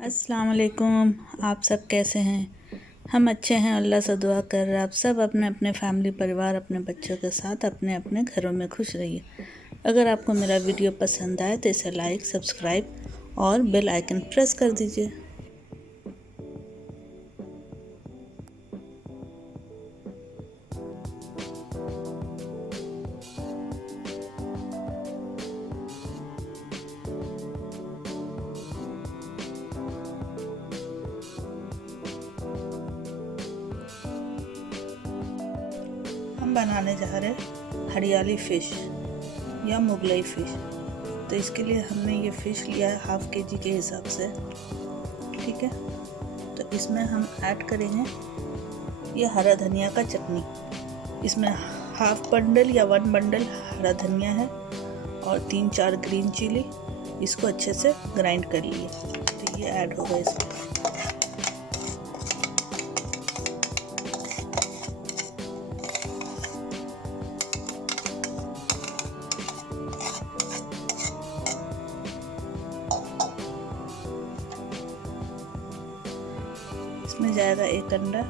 अस्सलाम वालेकुम। आप सब कैसे हैं? हम अच्छे हैं, अल्लाह से दुआ कर रहा है आप सब अपने अपने फैमिली परिवार अपने बच्चों के साथ अपने अपने घरों में खुश रहिए। अगर आपको मेरा वीडियो पसंद आए तो इसे लाइक, सब्सक्राइब और बेल आइकन प्रेस कर दीजिए। हम बनाने जा रहे हैं हरियाली फ़िश या मुगलई फ़िश। तो इसके लिए हमने ये फ़िश लिया है हाफ़ केजी के हिसाब से, ठीक है। तो इसमें हम ऐड करेंगे ये हरा धनिया का चटनी। इसमें हाफ़ बंडल या 1 बंडल हरा धनिया है और 3-4 ग्रीन चिली, इसको अच्छे से ग्राइंड कर लिए। तो ये ऐड होगा इसमें। इसमें जाएगा 1 अंडा,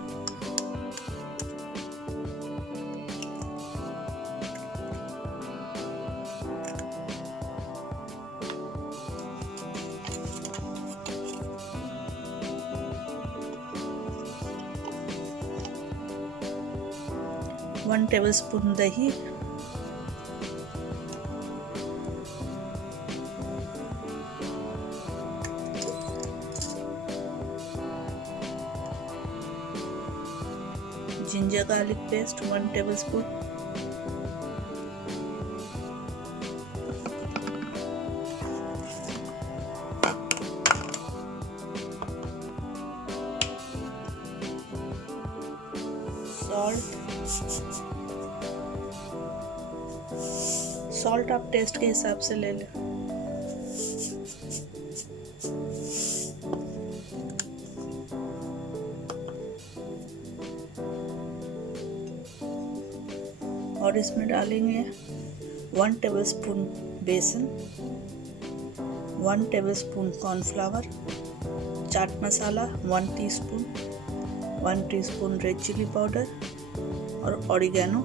वन टेबलस्पून दही, ginger garlic paste 1 tablespoon, salt आप टेस्ट के हिसाब से ले लें। और इसमें डालेंगे 1 tablespoon besan, 1 tablespoon cornflour, chaat masala 1 teaspoon, 1 teaspoon red chilli powder और ऑरिगेनो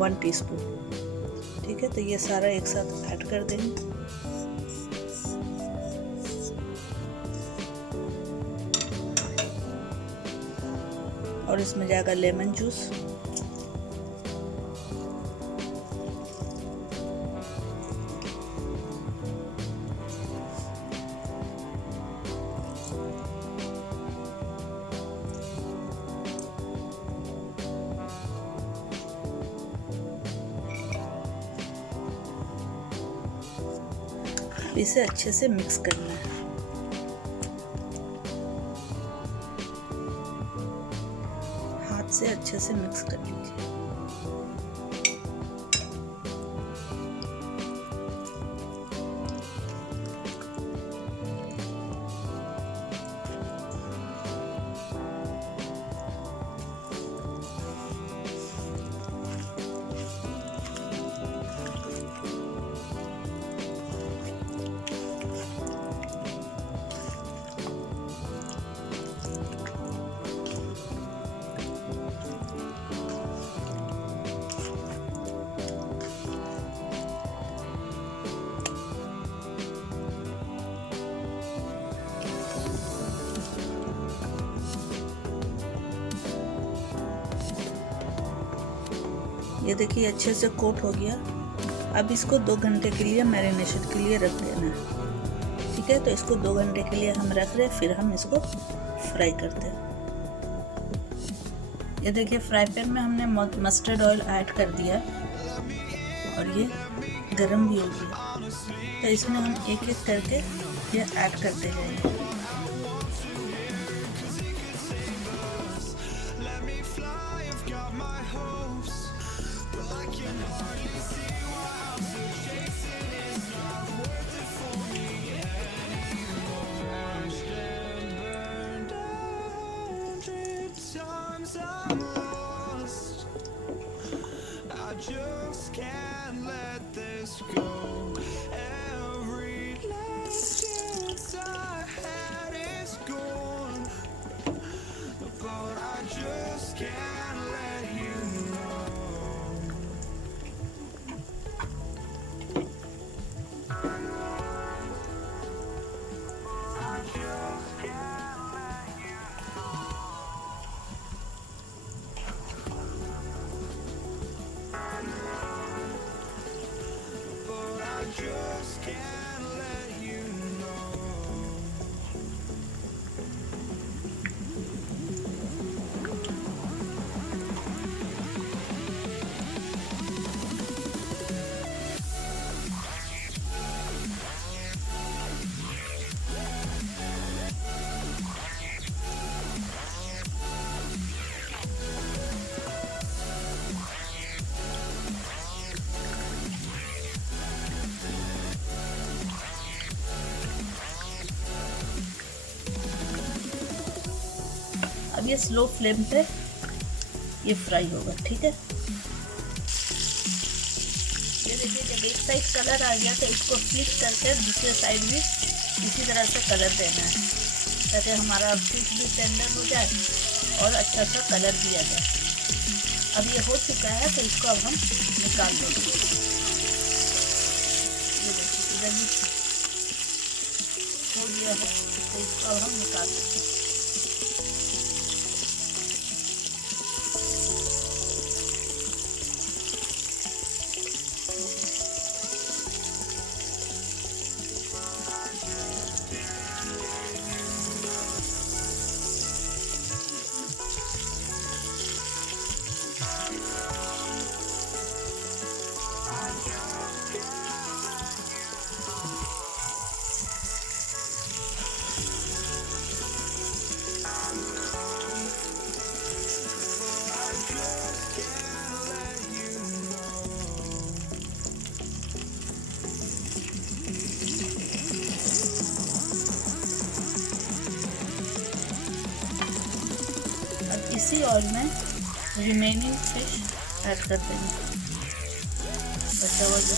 1 टीस्पून, ठीक है। तो ये सारा एक साथ ऐड कर देंगे। और इसमें जाएगा लेमन जूस, इसे अच्छे से मिक्स करना है। हाथ से अच्छे से मिक्स कर लीजिए। ये देखिए अच्छे से कोट हो गया। अब इसको 2 घंटे के लिए मैरिनेशन के लिए रख देना है, ठीक है। तो इसको 2 घंटे के लिए हम रख रहे हैं, फिर हम इसको फ्राई करते हैं। ये देखिए फ्राई पैन में हमने मस्टर्ड ऑयल ऐड कर दिया और ये गरम भी हो गया। तो इसमें हम एक एक करके ये ऐड करते जाएंगे। Just can't let this go. Every legend I have अब ये स्लो फ्लेम पे ये फ्राई होगा, ठीक है। ये देखिए जब एक साइड कलर आ गया तो इसको फ्लिप करके दूसरे साइड भी इसी तरह से कलर देना है, ताकि हमारा फिश भी टेंडर हो जाए और अच्छा सा कलर भी आ जाए। अब ये हो चुका है तो इसको अब हम निकाल देंगे। ये देखिए इधर भी हो गया है तो इसको अब हम निकाल देंगे। इसी ऑयल में रिमेनिंग फिश ऐड कर देंगे। बचा हुआ जो